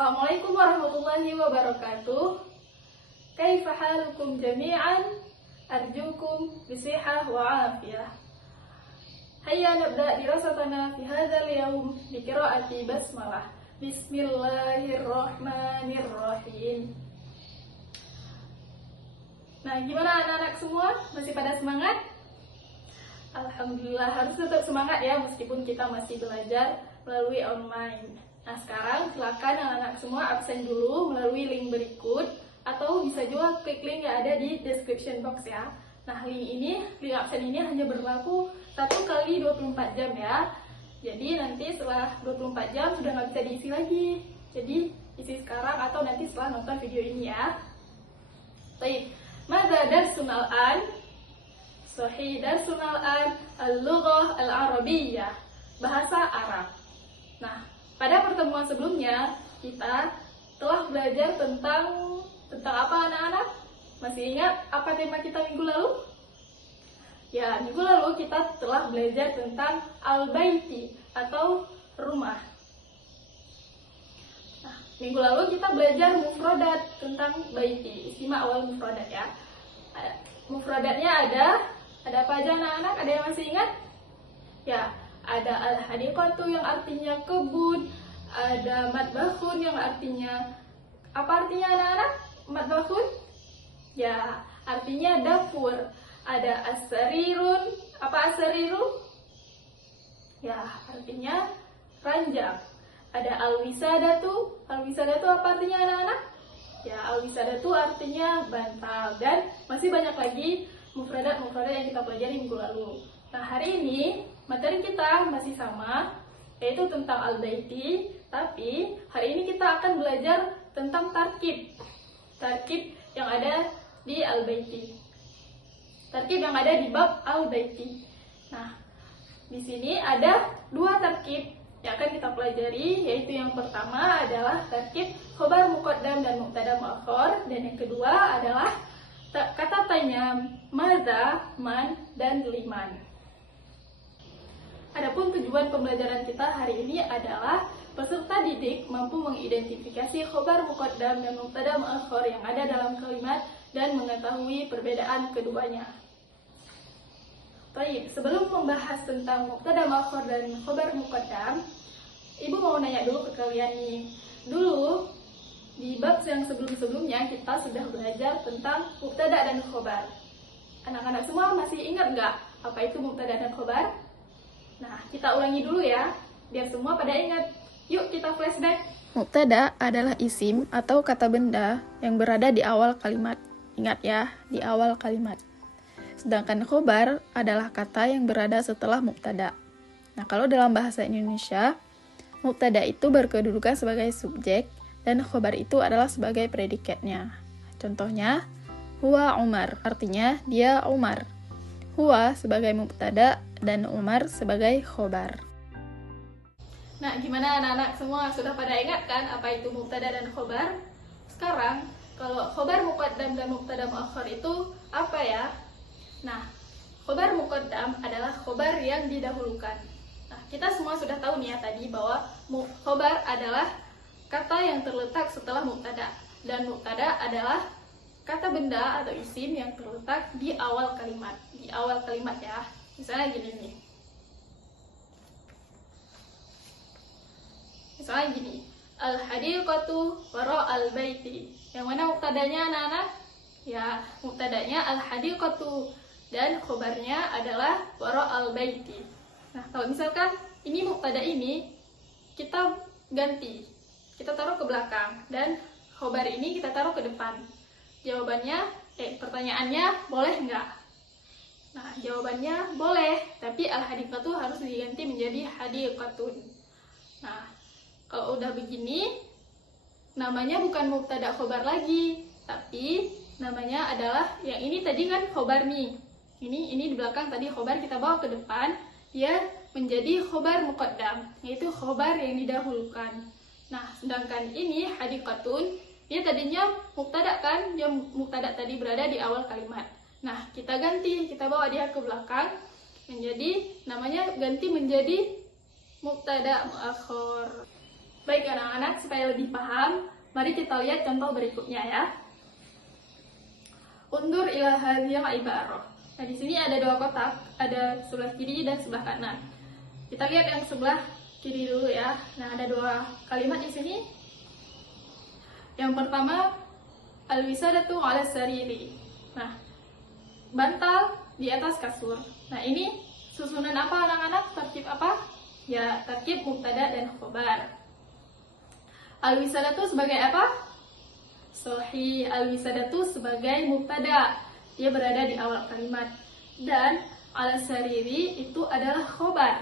Assalamualaikum warahmatullahi wabarakatuh. Kaifa halukum jami'an? Arjukum bisihah wa afiyah. Hayya nabda dirasatana fi hadzal yaum bi qiraati basmalah. Bismillahirrahmanirrahim. Nah, gimana anak-anak semua? Masih pada semangat? Alhamdulillah, harus tetap semangat ya meskipun kita masih belajar melalui online. Nah, sekarang silakan anak-anak semua absen dulu melalui link berikut atau bisa juga klik link yang ada di description box ya. Nah, link absen ini hanya berlaku 1 kali 24 jam ya. Jadi nanti setelah 24 jam sudah nggak bisa diisi lagi. Jadi isi sekarang atau nanti setelah nonton video ini ya. Baik, madza darsunal an? Sahih, darsunal an al-lughah al-arabiyyah, bahasa Arab. Nah, pada pertemuan sebelumnya kita telah belajar tentang apa anak-anak? Masih ingat apa tema kita minggu lalu? Ya, minggu lalu kita telah belajar tentang al-baiti atau rumah. Nah, minggu lalu kita belajar mufradat tentang baiti, istimewa awal mufradat ya. Mufradatnya ada apa aja anak-anak? Ada yang masih ingat? Ya, ada al-hadiqatu yang artinya kebun, ada matbahun yang artinya, apa artinya anak-anak? Matbahun? Ya, artinya dapur. Ada as-sarirun, apa as-sariru? Ya, artinya ranjang. Ada al-wisadatu apa artinya anak-anak? Ya, al-wisadatu artinya bantal. Dan masih banyak lagi mufradat yang kita pelajari minggu lalu. Nah, hari ini materi kita masih sama, yaitu tentang al-baiti, tapi hari ini kita akan belajar tentang tarkib yang ada di al-baiti. Tarkib yang ada di bab al-baiti. Nah, di sini ada 2 tarkib yang akan kita pelajari, yaitu yang pertama adalah tarkib khobar muqaddam dan mubtada muakhar, dan yang kedua adalah kata tanya madza, man, dan liman. Adapun tujuan pembelajaran kita hari ini adalah peserta didik mampu mengidentifikasi khobar muqaddam dan mubtada muakhar yang ada dalam kalimat dan mengetahui perbedaan keduanya. Baik, sebelum membahas tentang mubtada muakhar dan khobar muqaddam, Ibu mau nanya dulu ke kalian nih. Dulu di bab yang sebelum-sebelumnya kita sudah belajar tentang mubtada dan khobar. Anak-anak semua masih ingat nggak apa itu mubtada dan khobar? Nah, kita ulangi dulu ya, biar semua pada ingat. Yuk kita flashback. Mubtada adalah isim atau kata benda yang berada di awal kalimat. Ingat ya, di awal kalimat. Sedangkan khobar adalah kata yang berada setelah mubtada. Nah, kalau dalam bahasa Indonesia, mubtada itu berkedudukan sebagai subjek dan khobar itu adalah sebagai predikatnya. Contohnya, huwa Umar, artinya dia Umar. Huwa sebagai mubtada dan Umar sebagai khobar. Nah, gimana anak-anak semua? Sudah pada ingat kan apa itu mubtada dan khobar? Sekarang, kalau khobar muqaddam dan mubtada muakhar itu apa ya? Nah, khobar muqaddam adalah khobar yang didahulukan. Nah, kita semua sudah tahu nih ya tadi bahwa khobar adalah kata yang terletak setelah mubtada, dan mubtada adalah kata benda atau isim yang terletak di awal kalimat. Di awal kalimat ya. Misalnya gini nih. Misalnya gini. Al-hadiqatu wara al-baiti. Yang mana mubtadanya anak-anak? Ya, mubtadanya al-hadiqatu dan khobarnya adalah wara al-baiti. Nah, kalau misalkan ini mubtada ini kita ganti. Kita taruh ke belakang dan khobar ini kita taruh ke depan. Jawabannya, pertanyaannya boleh nggak? Nah, jawabannya boleh, tapi al-hadiqatu harus diganti menjadi hadiqatun. Nah, kalau udah begini, namanya bukan mubtada khobar lagi, tapi namanya adalah, yang ini tadi kan khobar nih. Ini di belakang tadi khobar, kita bawa ke depan, dia menjadi khobar muqaddam, yaitu khobar yang didahulukan. Nah, sedangkan ini hadiqatun, dia tadinya mubtada kan, dia mubtada tadi berada di awal kalimat. Nah, kita ganti, kita bawa dia ke belakang, namanya ganti menjadi mubtada muakhar. Baik anak-anak, supaya lebih paham, mari kita lihat contoh berikutnya ya. Undur ila hadhil ibarah. Nah, di sini ada dua kotak, ada sebelah kiri dan sebelah kanan. Kita lihat yang sebelah kiri dulu ya. Nah, ada dua kalimat di sini. Yang pertama, al-wisadatu 'ala sariri. Nah, bantal di atas kasur. Nah, ini susunan apa anak-anak? Tarkib apa? Ya, tarkib mubtada dan khobar. Al-wisadatu sebagai apa? Sahih, al-wisadatu sebagai mubtada. Dia berada di awal kalimat. Dan al-sariri itu adalah khobar.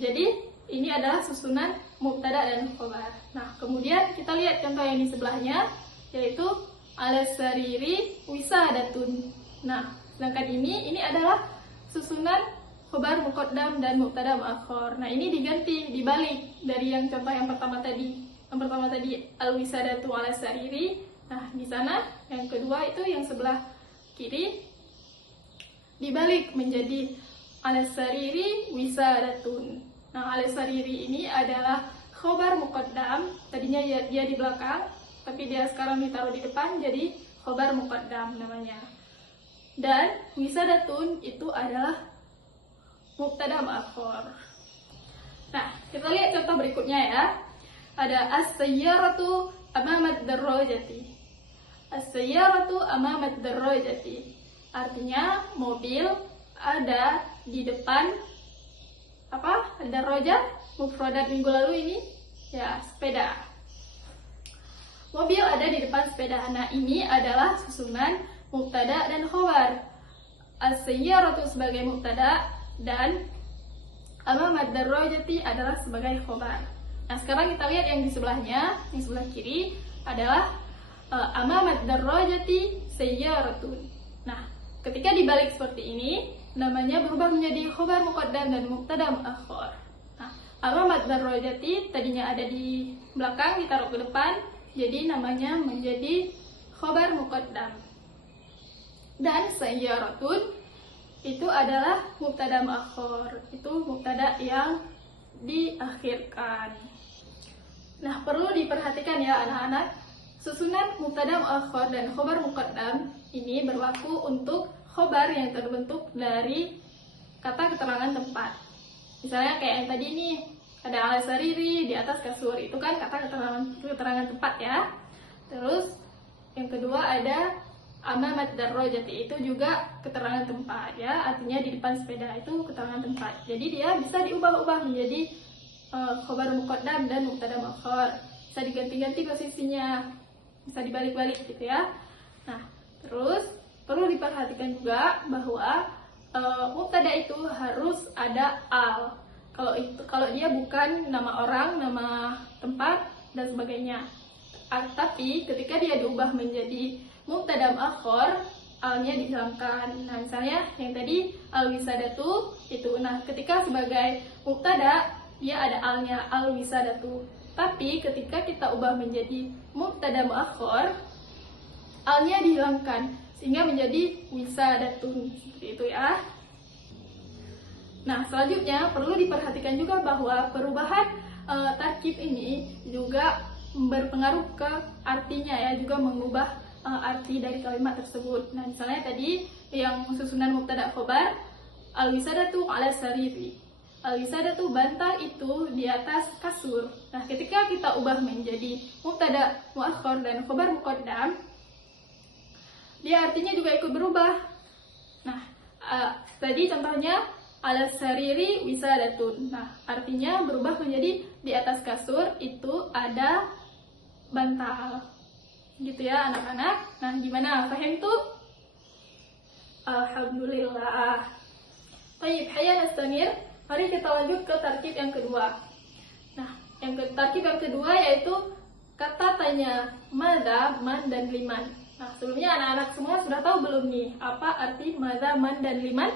Jadi, ini adalah susunan mubtada dan khobar. Nah, kemudian kita lihat contoh yang di sebelahnya, yaitu al-sariri wisadatun. Nah, sedangkan ini adalah susunan khobar muqaddam dan mubtada muakhar. Nah, ini diganti, dibalik dari yang contoh yang pertama tadi. Yang pertama tadi al-wisadatu ala sariri. Nah, di sana yang kedua itu yang sebelah kiri dibalik menjadi ala sariri wisadatun. Nah, ala sariri ini adalah khobar muqaddam. Tadinya dia di belakang, tapi dia sekarang ditaruh di depan jadi khobar muqaddam namanya. Dan wisadatun itu adalah mubtada muakhar. Nah, kita lihat contoh berikutnya ya. Ada as-sayyaratu amamat darajati. As-sayyaratu amamat darajati. Artinya mobil ada di depan apa? Darajah mufradat minggu lalu ini ya sepeda. Mobil ada di depan sepeda. Nah, ini adalah susunan mubtada dan khobar. As-sayyaratu sebagai mubtada dan amamat darajati adalah sebagai khobar. Nah, sekarang kita lihat yang di sebelahnya, yang sebelah kiri adalah amamat darajati sayyaratun. Nah, ketika dibalik seperti ini, namanya berubah menjadi khobar muqaddam dan mubtada muakhar. Nah, amamat darajati tadinya ada di belakang, ditaruh ke depan, jadi namanya menjadi khobar muqaddam. Dan sayyaratun itu adalah mubtada muakhar. Itu mubtada yang diakhirkan. Nah, perlu diperhatikan ya anak-anak, susunan mubtada muakhar dan khobar muqaddam ini berlaku untuk khobar yang terbentuk dari kata keterangan tempat. Misalnya kayak yang tadi nih, ada ala sariri di atas kasur, itu kan kata keterangan tempat ya. Terus yang kedua ada amamat darajati, itu juga keterangan tempat ya, artinya di depan sepeda itu keterangan tempat. Jadi dia bisa diubah-ubah menjadi khobar muqaddam dan mubtada muakhar. Bisa diganti-ganti posisinya, bisa dibalik-balik gitu ya. Nah, terus perlu diperhatikan juga bahwa mubtada itu harus ada al. Kalau dia bukan nama orang, nama tempat dan sebagainya. Tapi ketika dia diubah menjadi mubtada muakhar, alnya dihilangkan. Nah, misalnya yang tadi al-wisadatu itu. Nah, ketika sebagai mubtada dia ada alnya, al-wisadatu. Tapi ketika kita ubah menjadi mubtada muakhar, alnya dihilangkan sehingga menjadi wisadatun. Seperti itu ya. Nah, selanjutnya perlu diperhatikan juga bahwa perubahan tarkib ini juga berpengaruh ke artinya ya, juga mengubah arti dari kalimat tersebut. Nah, misalnya tadi yang susunan mubtada khobar, al-wisadatu 'ala sariri. Al-wisadatu bantal itu di atas kasur. Nah, ketika kita ubah menjadi mubtada muakhar dan khobar muqaddam, dia artinya juga ikut berubah. Nah, tadi contohnya ala sariri wisadatun. Nah, artinya berubah menjadi di atas kasur itu ada bantal. Gitu ya anak-anak. Nah, gimana? Paham tuh? Alhamdulillah. Baik, hayya nastamir. Mari kita lanjut ke tarkib yang kedua. Nah, tarkib yang kedua yaitu kata tanya madza, man, dan liman. Nah, sebelumnya anak-anak semua sudah tahu belum nih apa arti madza, man, dan liman?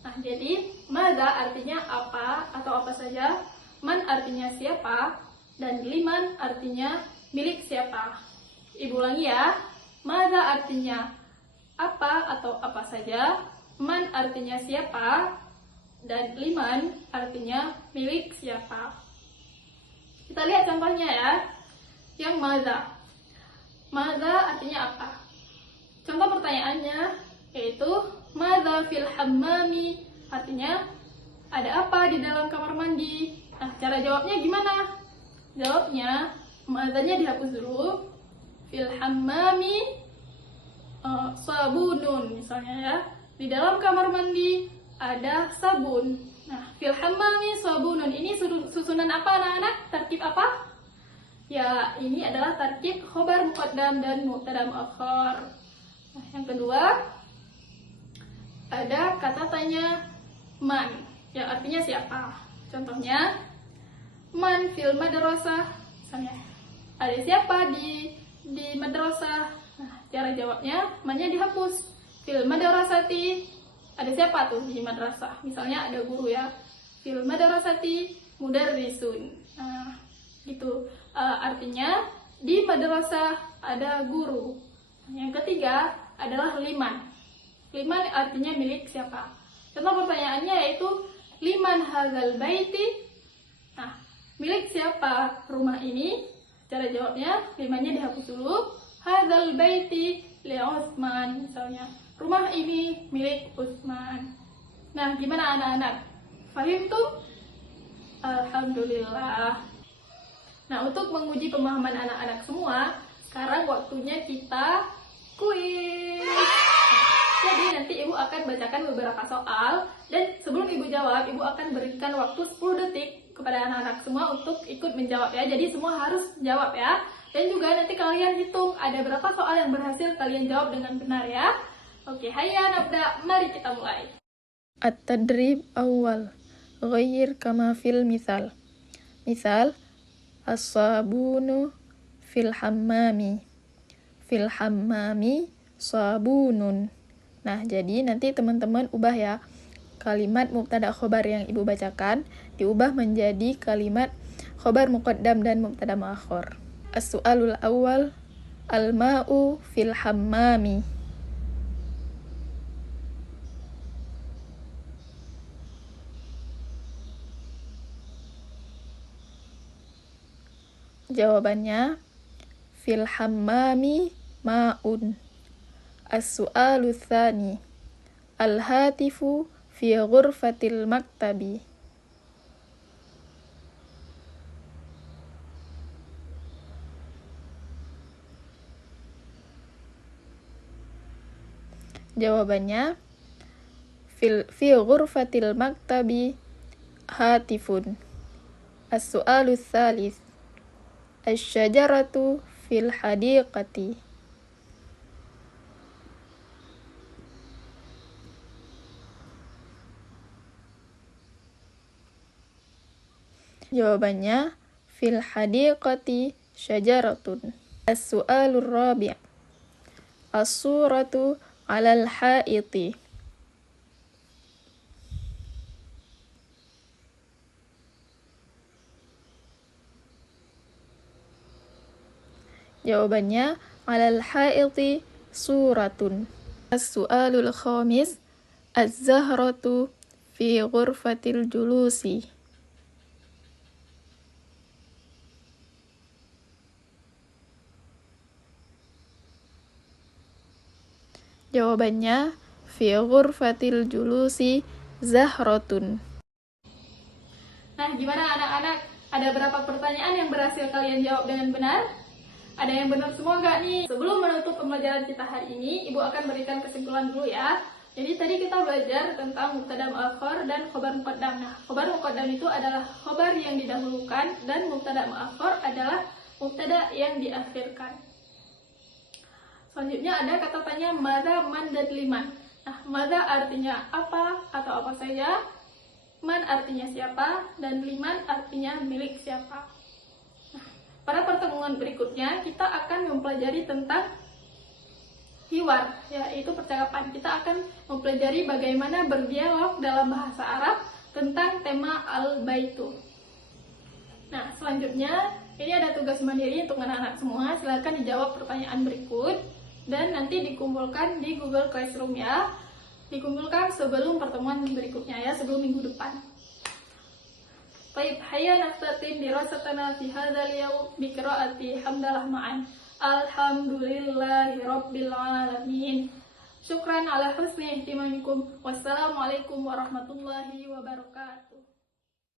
Nah, jadi madza artinya apa atau apa saja, man artinya siapa, dan liman artinya milik siapa. Ibu ulangi ya, madza artinya apa atau apa saja, man artinya siapa, dan liman artinya milik siapa. Kita lihat contohnya ya. Yang madza. Madza artinya apa? Contoh pertanyaannya yaitu madza fil hammami, artinya ada apa di dalam kamar mandi. Nah, cara jawabnya gimana? Jawabnya, madzanya dihapus dulu. Fil hammami sabunun, misalnya ya. Di dalam kamar mandi ada sabun. Nah, fil hammami sabunun. Ini susunan apa anak-anak? Tarkib apa? Ya, ini adalah tarkib khobar muqaddam dan mubtada muakhar. Nah, yang kedua, ada kata tanya man, yang artinya siapa. Contohnya, man fil madrasah. Misalnya, ada siapa di madrasah. Nah, cara jawabnya, mannya dihapus. Fil madrasati, ada siapa tuh di madrasah? Misalnya ada guru ya. Fil madrasati mudarrisun. Nah, gitu. Artinya di madrasah ada guru. Yang ketiga adalah liman. Liman artinya milik siapa? Contoh pertanyaannya yaitu liman hadzal baiti. Nah, milik siapa rumah ini? Cara jawabnya, limannya dihapus dulu. Hadzal baiti li Utsman, misalnya. Rumah ini milik Utsman. Nah, gimana anak-anak? Fahim tuh? Alhamdulillah. Nah, untuk menguji pemahaman anak-anak semua, sekarang waktunya kita kuis. Jadi nanti ibu akan bacakan beberapa soal, dan sebelum ibu jawab, ibu akan berikan waktu 10 detik kepada anak-anak semua untuk ikut menjawab ya. Jadi semua harus jawab ya. Dan juga nanti kalian hitung ada berapa soal yang berhasil kalian jawab dengan benar ya. Oke, hayya nabda, mari kita mulai. At-tadrib awal. Ghayyir kama fil misal. Misal, as-sabunu fil hammami. Fil hammami sabunun. Nah, jadi nanti teman-teman ubah ya. Kalimat mubtada khobar yang ibu bacakan diubah menjadi kalimat khobar muqaddam dan mubtada muakhar. As-su'alul awal, al-ma'u fil hammami. Jawabannya, fil hammami ma'un. As-su'alu tsani, al-hatifu fi ghurfatil maktabi. Jawabannya, fi ghurfatil maktabi hatifun. As-su'alu tsalits, asy-syajaratu fil hadiqati. Jawabannya, fil hadiqati syajaratun. As-su'alur rabi', as-suratu 'alal ha'iti. Jawabannya, 'alal ha'iti suratun. As-su'alul khamis, az-zahratu fi ghurfatil julusi. Jawabannya, fi ghurfatil julusi zahratun. Nah, gimana anak-anak? Ada berapa pertanyaan yang berhasil kalian jawab dengan benar? Ada yang benar semua nggak nih? Sebelum menutup pembelajaran kita hari ini, ibu akan berikan kesimpulan dulu ya. Jadi tadi kita belajar tentang mubtada muakhar dan khobar muqaddam. Nah, khobar muqaddam itu adalah khobar yang didahulukan dan mubtada muakhar adalah mubtada yang diakhirkan. Selanjutnya ada kata tanya madza, man, dan liman. Nah, madza artinya apa atau apa saja, man artinya siapa, dan liman artinya milik siapa. Nah, pada pertemuan berikutnya kita akan mempelajari tentang hiwar, yaitu percakapan. Kita akan mempelajari bagaimana berdialog dalam bahasa Arab tentang tema al-baitu. Nah, selanjutnya ini ada tugas mandiri untuk anak-anak semua. Silakan dijawab pertanyaan berikut dan nanti dikumpulkan di Google Classroom ya. Dikumpulkan sebelum pertemuan berikutnya ya, sebelum minggu depan. طيب هيا نختتم دراستنا في هذا اليوم بقراءة حمدلله معا. الحمد لله رب العالمين. شكرا على حسن اهتمامكم. والسلام عليكم warahmatullahi wabarakatuh.